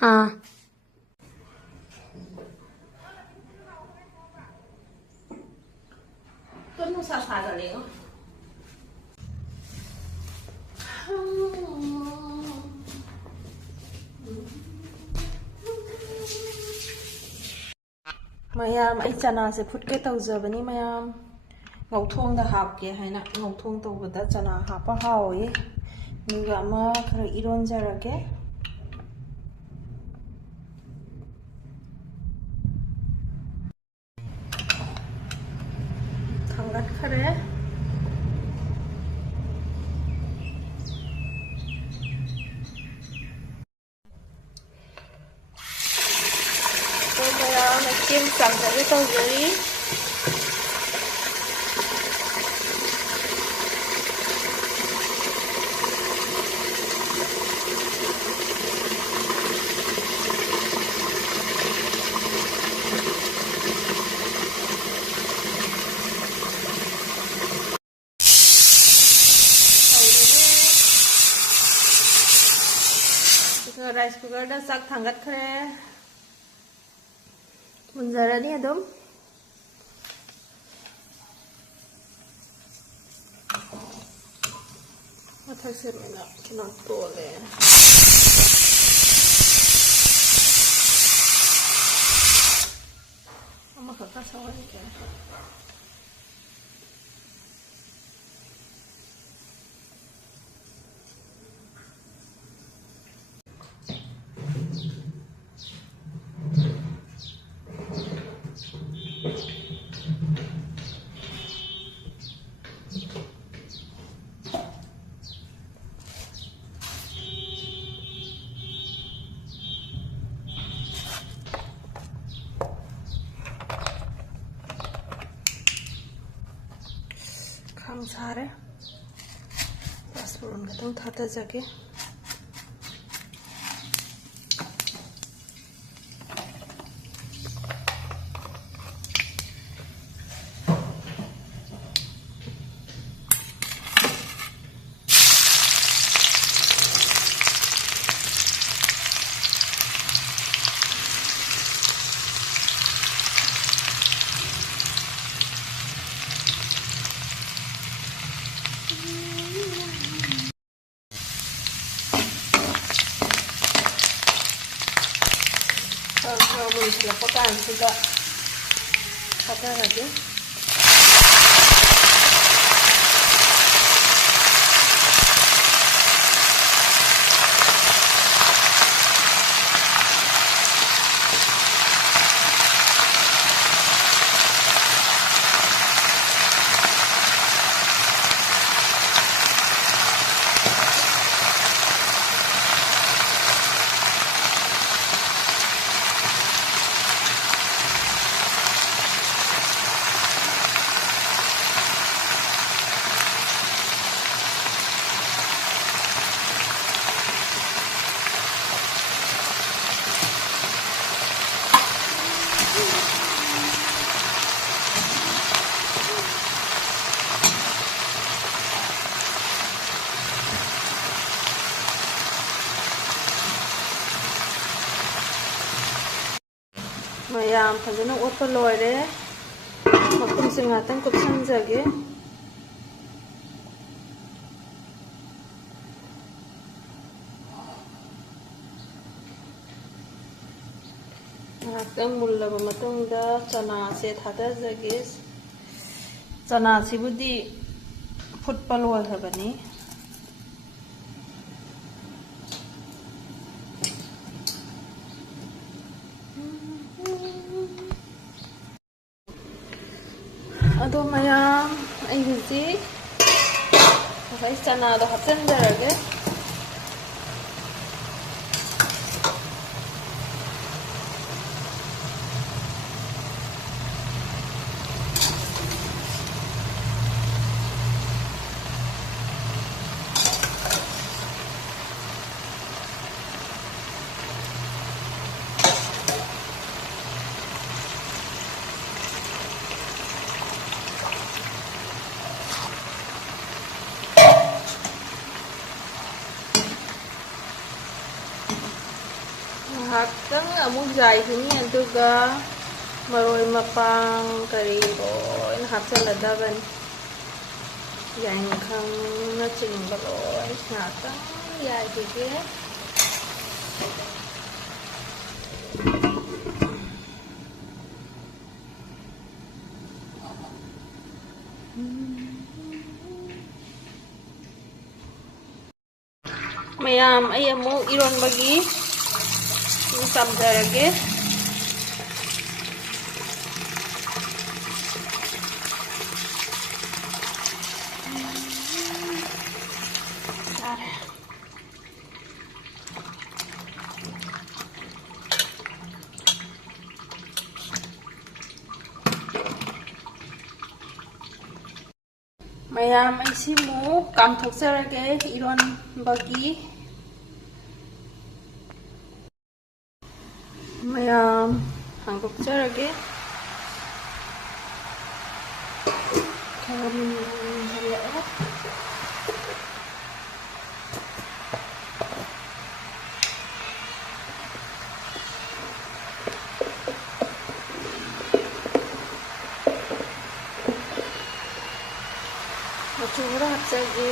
À. Tuấn không sao xài rồi liền không? Mayam ai chana se phut ke tau zabani mayam ngau thong da hap ke haina ngau thong to bada chana hapa hawi niga ma khara iron jarage thagatchare to mayam ai kim sang da ke tau jari rice cooker da chak thagatchare munjarani adum mathak se mena kina tole ama khata sawai ke khang sare pasron gatong thata jage Lepokan juga kata lagi mayam fazana otpa loire makum se ngatang kupsanjage ngatang mullaba matungda chana se thadajage chana sibudi phutpa loirabani Aduh mayam, ay gusti, okay, chana do hapsan jarage. Ngakang amuk jaihini aduga maroi mapang kari loin hapsaladaban. Yangkang na chingba loin ngakang yaihige. Mayam ay amuk iron bagi samjarage. Mayam ay simu kamthokjarage iron bagi. Mayam hangdokjarage. Karin hariya. Machura hapsage.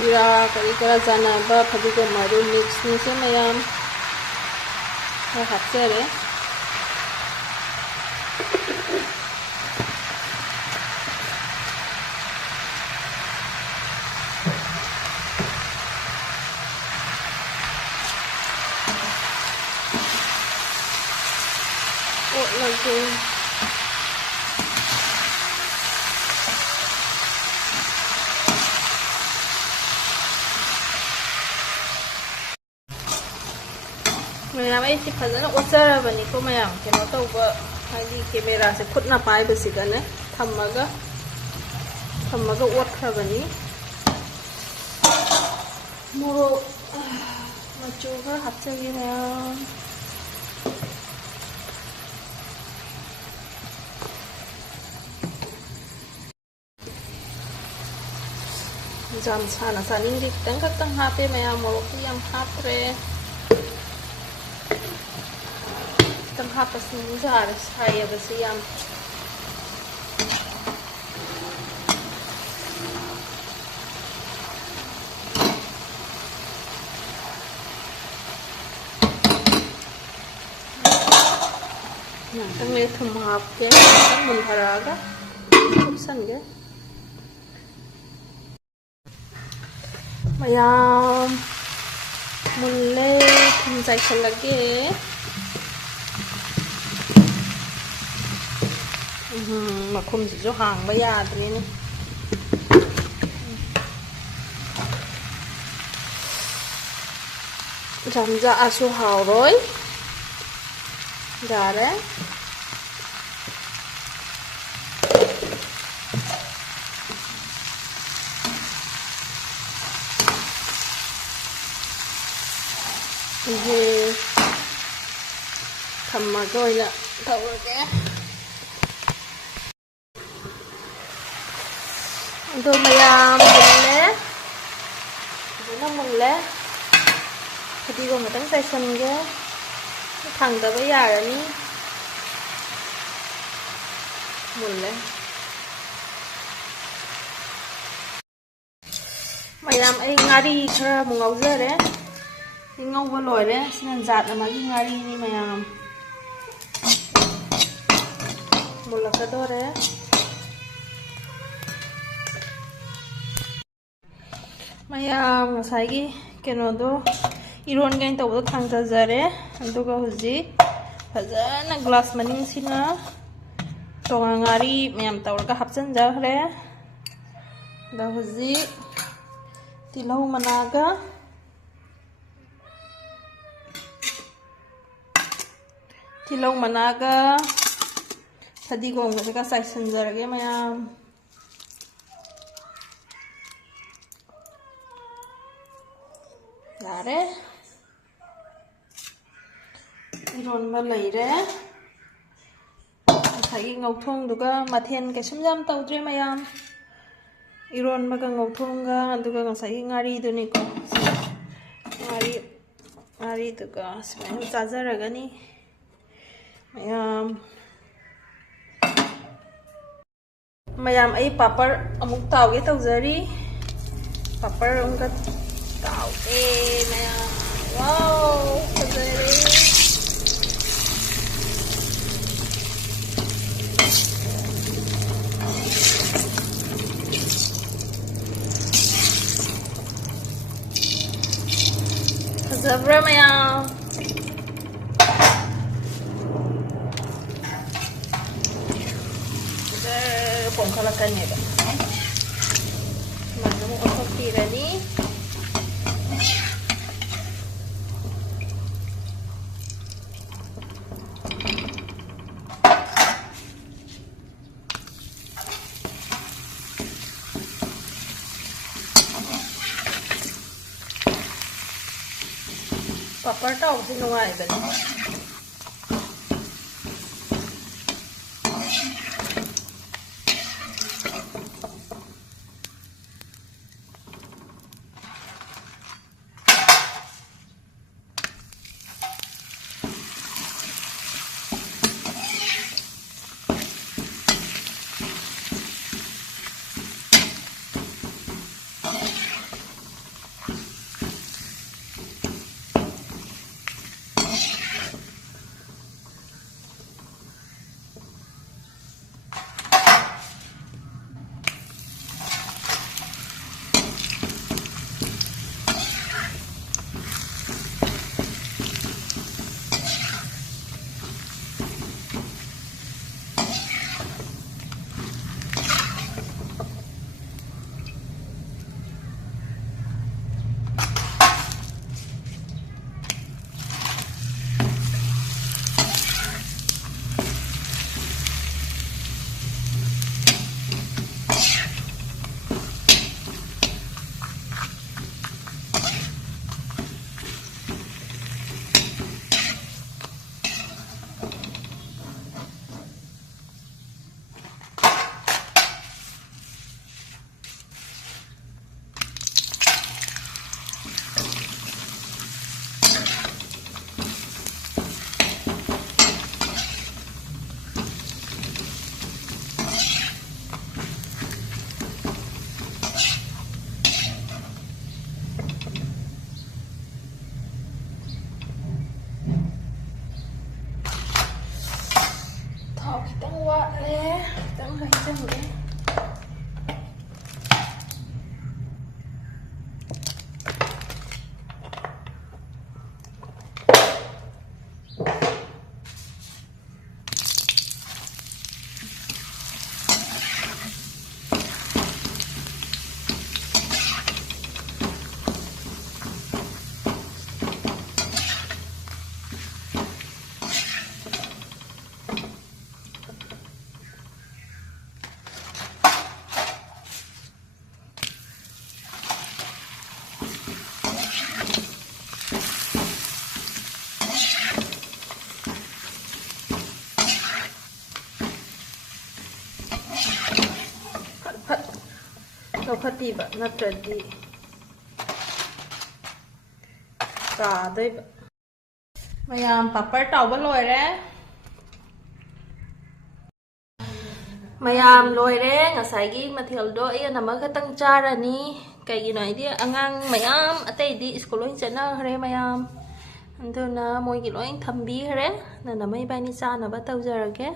Jira kari kara janaba phaduga maru mix ni se mayam hapjare. Lagi mayam ay si fazana otsarabani ko mayam keno tawba hadi camera se khutna paibasigane thammaga otkhrabani moro machuga hapchage mayam. Jam sana saning dik tang hape mayam morok yam hapre. Tang hapas ni jar saya besiam. Nah, tang le thum hap ke tang mun pharaga option ge. Mayam mulle thumjai khalage. Makhumsisu hangba yadrene. Jamja asu hawroi. Jare. Ini thammaga oina tawrage. Ito mayam mulle. Hindi ko matang session ge. Thangdaba yarani. Mulle. Mayam ay ngari khara mungawjare. Ngawba loire sinan jat amagi ngari ni mayam. Mulakadore. mayam ngasai keno do iron gain tawdo thangjare aduga huji fajana glass maning sina tonga ngari mayam tawrga hapchan jare da huji tilau managa fadigom ga sai sanjarage mayam yare iron ma leire ngasai ngauthong duga mathen ke simjam tawdre mayam iron ma ga ngauthong ga aduga ngasai ngari duni ko ngari duga smai chajaragani mayam ai papar amuk tawge tawjari papar amuk tawge mayam wow tawjari tawjabra mayam pongkalakan ya kan mana mau otot tirani papar tau sinungai kan ꯐꯠꯇꯤꯕ ꯅꯠꯇ꯭ꯔꯗꯤ ꯀꯥꯗꯣꯏꯕ ꯃꯌꯥꯝ paper ꯇꯥꯎꯕ ꯂꯣꯏꯔꯦ ꯃꯌꯥꯝ ꯂꯣꯏꯔꯦ ꯉꯁꯥꯏꯒꯤ ꯃꯊꯦꯜꯗꯣ ꯑꯩ ꯑꯃꯈꯛꯇꯪ ꯆꯥꯔꯅꯤ ꯀꯩꯒꯤꯅꯣ ꯍꯥꯏꯗꯤ ꯑꯉꯥꯡ ꯃꯌꯥꯝ ꯑꯇꯩꯗꯤ ꯁ꯭ꯀꯨꯜ ꯂꯣꯏ ꯆꯠꯅꯈ꯭ꯔꯦ ꯃꯌꯥꯝ ꯑꯗꯨꯅ ꯃꯣꯏꯒꯤ ꯂꯣꯏ ꯊꯝꯕꯤꯈ꯭ꯔꯦ ꯑꯗꯨꯅ ꯃꯩꯕꯥꯅꯤ ꯆꯥꯅꯕ ꯇꯧꯖꯔꯒꯦ